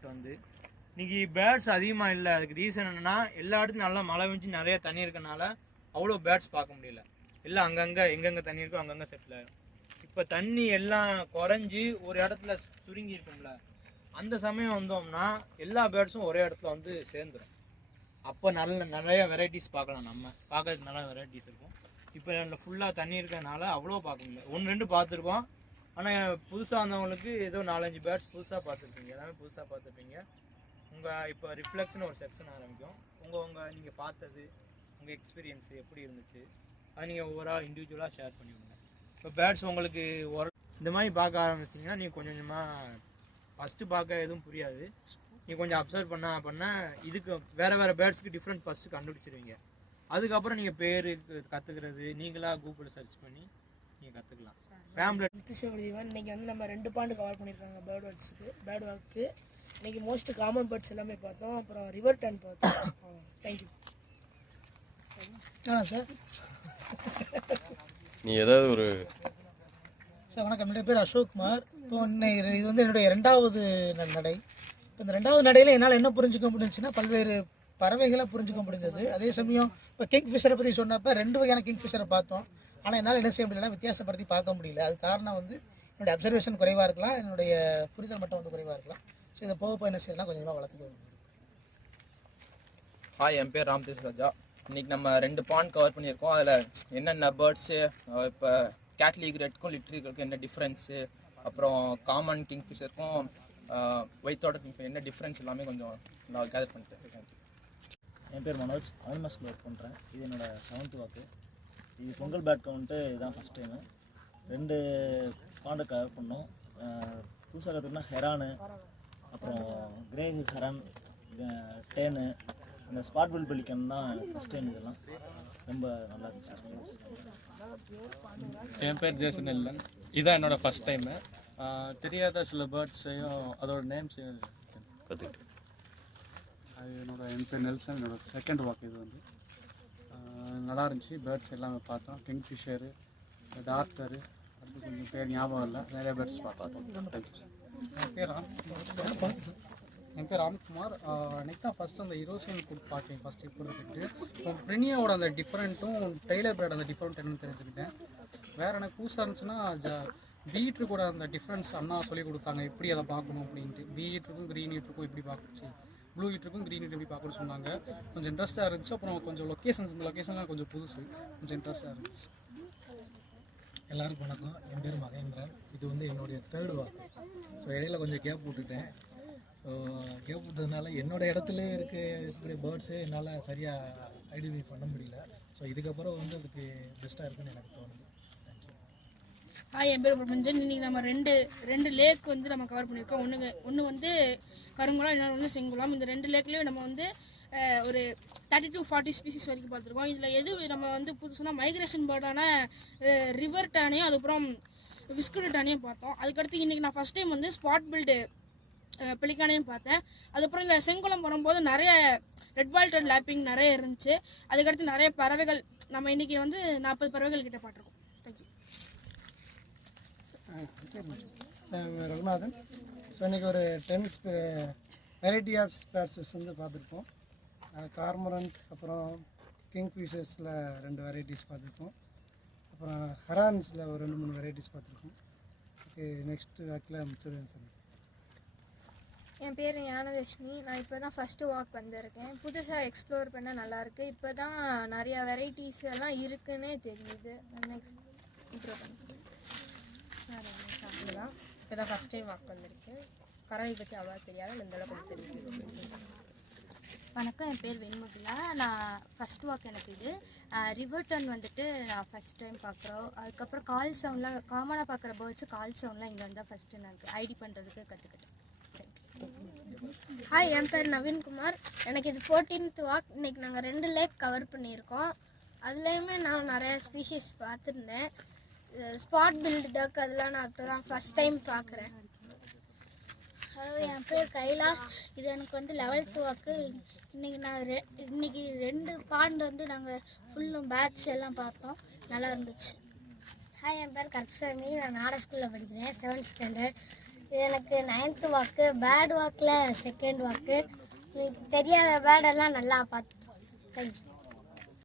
Concept வந்து இன்னைக்கு birds அதிகமாக இல்லை. அதுக்கு ரீசன் என்னென்னா எல்லா இடத்துலையும் நல்லா மழை பெஞ்சு நிறைய தண்ணி இருக்கனால அவ்வளோ பேர்ட்ஸ் பார்க்க முடியல. எல்லாம் அங்கங்கே எங்கெங்கே தண்ணி இருக்கோ அங்கங்கே செட்டில் ஆகும். இப்போ தண்ணி எல்லாம் குறைஞ்சி ஒரு இடத்துல சுருங்கி இருக்கும்ல, அந்த சமயம் வந்தோம்னா எல்லா பேர்ட்ஸும் ஒரே இடத்துல வந்து சேர்ந்துடும். அப்போ நிறைய வெரைட்டிஸ் பார்க்கலாம். நம்ம பார்க்கறதுக்கு நிறைய வெரைட்டிஸ் இருக்கும். இப்போ ஃபுல்லாக தண்ணி இருக்கிறதுனால அவ்வளோ பார்க்க முடியல. 1-2 பார்த்துருக்கோம். ஆனால் புதுசாக வந்தவங்களுக்கு ஏதோ 4-5 பேர்ட்ஸ் புதுசாக பார்த்துருப்பீங்க. எல்லாமே புதுசாக பார்த்துருப்பீங்க. உங்கள் இப்போ ரிஃப்ளெக்ஷன் ஒரு செக்ஷன் ஆரம்பிக்கும். நீங்கள் பார்த்தது உங்கள் எக்ஸ்பீரியன்ஸு எப்படி இருந்துச்சு அது நீங்கள் ஓவரால் இண்டிவிஜுவலாக ஷேர் பண்ணிவிடுங்க. இப்போ பேர்ட்ஸ் உங்களுக்கு இந்த மாதிரி பார்க்க ஆரம்பிச்சிங்கன்னா நீங்கள் கொஞ்சம் கொஞ்சமாக ஃபஸ்ட்டு பார்க்க எதுவும் புரியாது. நீங்கள் கொஞ்சம் அப்சர்வ் பண்ண இதுக்கு வேறு பேர்ட்ஸுக்கு டிஃப்ரெண்ட் ஃபஸ்ட்டு கண்டுபிடிச்சிருவீங்க. அதுக்கப்புறம் நீங்கள் பேர் கற்றுக்கிறது நீங்களாக கூகுளில் சர்ச் பண்ணி நீங்கள் கற்றுக்கலாம். ஃபேமிலி இன்னைக்கு வந்து நம்ம 2 பாயிண்ட் கவர் பண்ணியிருக்காங்க பேர்ட் வாக்கு. இன்னைக்கு மோஸ்ட் காமன் பேர்ட்ஸ் எல்லாமே பார்த்தோம். அப்புறம் ரிவர் டர்ன் பார்த்தோம். Thank you sir. நீ ஏதாவது ஒரு சார் வணக்கம். என்னுடைய பேர் அசோக்குமார். இப்போ இது வந்து என்னுடைய 2வது நடை. இப்போ இந்த 2வது நடையில் என்னால் என்ன புரிஞ்சுக்க முடிஞ்சுன்னா பல்வேறு பறவைகளை புரிஞ்சுக்க முடிஞ்சது. அதே சமயம் இப்போ கிங்ஃபிஷரை பற்றி சொன்னப்போ 2 வகையான கிங்ஃபிஷரை பார்த்தோம். ஆனால் என்னால் என்ன செய்ய முடியலன்னா வித்தியாசப்படுத்தி பார்க்க முடியல. அது காரணம் வந்து என்னுடைய அப்சர்வேஷன் குறைவாக இருக்கலாம், என்னுடைய புரிதல் மட்டும் வந்து குறைவாக இருக்கலாம். ஸோ இதை போக என்ன செய்யலாம் கொஞ்சமாக வளர்த்துக்க. ஹாய், என் பேர் ராம்தேஷ் ராஜா. இன்றைக்கி நம்ம 2 பாயிண்ட் கவர் பண்ணியிருக்கோம். அதில் என்னென்ன பேர்ட்ஸு, இப்போ கேட்லீக்ரெட்க்கும் லிட்ரிகளுக்கும் என்ன டிஃப்ரென்ஸு, அப்புறம் காமன் கிங்ஃபிஷருக்கும் ஒயிட்டோட கிங்ஃபிஷர் என்ன டிஃப்ரென்ஸ் எல்லாமே கொஞ்சம் நான் கேதர் பண்ணிட்டேன். என் பேர் மனோஜ். அனிமல்ஸில் ஒர்க் பண்ணுறேன். இது என்னோடய 7th வாக்கு. இது பொங்கல் பேட் கவுண்ட்டு இதுதான் ஃபஸ்ட் டைமு. 2 பாண்டை கவர் பண்ணோம். புதுசாக கற்றுக்கினா ஹெரானு, அப்புறம் கிரே ஹெரான், டேனு, அந்த ஸ்பாட் பில் பெலிக்கன் தான் ஃபஸ்ட் டைம். இதெல்லாம் ரொம்ப நல்லா இருந்துச்சு. என் பேர் ஜேசன் இல்லன். இதுதான் என்னோடய ஃபஸ்ட் டைமு. தெரியாத சில பேர்ட்ஸையும் அதோட நேம்ஸையும் கற்றுக்கிட்டு என் பேர் நெல்சன். என்னோடய 2nd வாக்கு. இது வந்து நல்லா இருந்துச்சு. பேர்ட்ஸ் எல்லாமே பார்த்தோம். கிங்ஃபிஷரு, டார்டரு, அது கொஞ்சம் பேர் ஞாபகம் இல்லை. நிறைய பேர்ட்ஸ் பார்த்தோம். தேங்க்யூ. என் பேர் ராம்குமார். அன்றைக்கி தான் ஃபஸ்ட்டு அந்த இரோசியன் ஃபுட் பார்த்தேன். ஃபஸ்ட்டு கொடுத்துட்டு இப்போ பிரினியாவோட அந்த டிஃப்ரெண்ட்டும் டெய்லர் பேர்ட் அந்த டிஃப்ரெண்ட் என்னன்னு தெரிஞ்சுக்கிட்டேன். வேறு எனக்கு புதுசாக இருந்துச்சுன்னா பீட்ரு கூட அந்த டிஃப்ரென்ஸ் அண்ணா சொல்லி கொடுத்தாங்க எப்படி அதை பார்க்கணும் அப்படின்ட்டு. பீட்ருக்கும் க்ரீன் ஈட்ருக்கும் எப்படி பார்க்கணும், ப்ளூ ஈட்ருக்கும் க்ரீன் ஈட் எப்படி பார்க்கணும்னு சொன்னாங்க. கொஞ்சம் இன்ட்ரெஸ்ட்டாக இருந்துச்சு. அப்புறம் கொஞ்சம் லொக்கேஷன்ஸ், இந்த லொக்கேஷன்லாம் கொஞ்சம் புதுசு, கொஞ்சம் இன்ட்ரெஸ்ட்டாக இருந்துச்சு. எல்லாருக்கும் வணக்கம். என் பேர் மகேந்திரன். இது வந்து என்னுடைய 3rd வாக்கு. ஸோ இடையில கொஞ்சம் கேப் விட்டுட்டேன். ஸோ கேப் விட்டதுனால என்னோடய இடத்துல இருக்கக்கூடிய பேர்ட்ஸு என்னால் சரியாக ஐடென்டிஃபை பண்ண முடியல. ஸோ இதுக்கப்புறம் வந்து அதுக்கு பெஸ்ட்டாக இருக்குன்னு எனக்கு தோணுது. தேங்க்யூ. ஹாய், என் பேர் பிரபஞ்சன். இன்றைக்கி நம்ம ரெண்டு லேக் வந்து நம்ம கவர் பண்ணியிருக்கோம். ஒன்று வந்து கருங்குளம், இன்னொன்று வந்து செங்குளம். இந்த 2 லேக்லேயும் நம்ம வந்து ஒரு 30 to 40 ஸ்பீசிஸ் வரைக்கும் பார்த்துருக்கோம். இதில் எது நம்ம வந்து புதுசுனா மைக்ரேஷன் பேர்டான ரிவர் டானையும் அதுக்கப்புறம் விஸ்குடு டானையும் பார்த்தோம். அதுக்கடுத்து இன்றைக்கி நான் ஃபஸ்ட் டைம் வந்து ஸ்பாட் பில்டு பெலிக்கானையும் பார்த்தேன். அதுக்கப்புறம் இந்த செங்குளம் வரும்போது நிறைய ரெட் வால்டட் லேப்பிங் நிறைய இருந்துச்சு. அதுக்கடுத்து நிறைய பறவைகள் நம்ம இன்றைக்கி வந்து 40 பறவைகள் கிட்ட பார்த்துருக்கோம். தேங்க்யூ. ரகுநாதன். ஸோ இன்றைக்கி ஒரு 10 வெரைட்டி ஆஃப் ஸ்பேர்ட்ஸஸ் வந்து பார்த்துருக்கோம். கார்மரண்ட், அப்புறம் கிங்ஃபிஷர்ஸில் 2 வெரைட்டிஸ் பார்த்துருக்கோம். அப்புறம் ஹெரான்ஸில் ஒரு 2-3 வெரைட்டிஸ் பார்த்துருக்கோம். ஓகே, நெக்ஸ்ட் வாக்கில் மிச்சது சார். என் பேர் ஞானதர்ஷினி. நான் இப்போ தான் ஃபஸ்ட்டு வாக் வந்திருக்கேன். புதுசாக எக்ஸ்ப்ளோர் பண்ண நல்லாயிருக்கு. இப்போ தான் நிறையா வெரைட்டிஸ் எல்லாம் இருக்குன்னே தெரியுது. நெக்ஸ்ட் இன்ட்ரோ பண்ணுறேன் சார். சாப்பிடலாம். இப்போ தான் ஃபஸ்ட் டைம் வாக் வந்திருக்கேன். பறவை பற்றி அவ்வளோவா தெரியாது, இந்த அளவுக்கு தெரியும். வணக்கம், என் பேர் வெண்முகிலா. நான் ஃபஸ்ட் வாக் எனக்கு இது. ரிவர் டர்ன் வந்துட்டு நான் ஃபஸ்ட் டைம் பார்க்குறோம். அதுக்கப்புறம் கால் சவுண்ட்லாம் காமனாக பார்க்குற பேர்ட்ஸு கால் சவுண்ட்லாம் இங்கே வந்தால் ஃபஸ்ட்டு நான் ஐடி பண்ணுறதுக்கு கற்றுக்கிட்டேன். ஹாய், என் பேர் நவீன்குமார். எனக்கு இது 14th வாக். இன்றைக்கி நாங்கள் 2 லேக் கவர் பண்ணியிருக்கோம். அதுலேயுமே நான் நிறைய ஸ்பீஷீஸ் பார்த்துருந்தேன். ஸ்பாட் பில்டு டக் அதெல்லாம் நான் இப்போ தான் ஃபஸ்ட் டைம் பார்க்குறேன். ஹலோ, என் பேர் கைலாஷ். இது எனக்கு வந்து 11th வாக்கு. இன்றைக்கி 2 பாண்ட் வந்து நாங்கள் ஃபுல்லும் பேட்ஸ் எல்லாம் பார்த்தோம். நல்லா இருந்துச்சு. ஹாய், என் பேர் கருப்புசாமி. நான் நாடா ஸ்கூலில் படிக்கிறேன், 7th ஸ்டாண்டர்ட். இது எனக்கு 9th வாக்கு. பேர்ட் வாக்கில் செகண்ட் வாக்கு. எனக்கு தெரியாத பேர்டெல்லாம் நல்லா பார்த்துட்டோம். தேங்க்யூ.